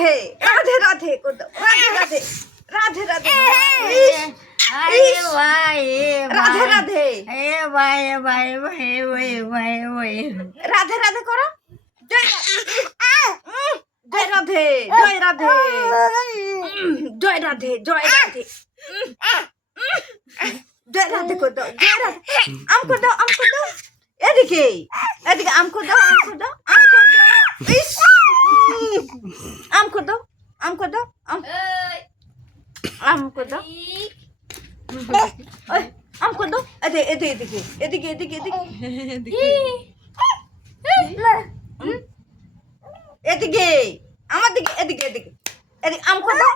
রাধে রাধে রাধে কর দাও রাধে রাধে রাধে রাধে আরে ভাই রাধে রাধে এ ভাই ভাই ভাই ভাই ভাই ভাই রাধে রাধে করো জয় রাধে জয় রাধে জয় রাধে জয় রাধে জয় রাধে কর দাও জয় রাধে আম কর দাও এদিকে এদিকে আম কর দাও আম কর দাও ইস আম কর দাও আম কর দাও আম কর দাও ওই আম কর দাও এদিকে এদিকে আমার দিকে এদিকে আম কর দাও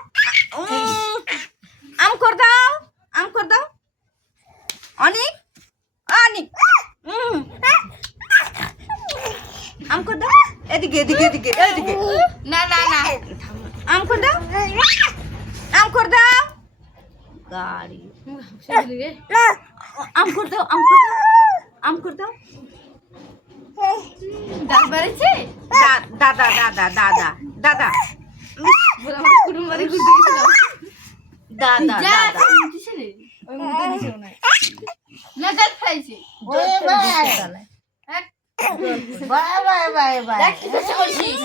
আম কর দাও অনেক আম কর দাও এদিকে না না না আম কর দাও গাড়ি আম কর দাও দাঁত বাড়ছে দাদা বলে আমার কুটুম বাড়ি ঘুরতে গেছিলাম দাদা না দাঁত খাইছে বাই দেখ কি করছিস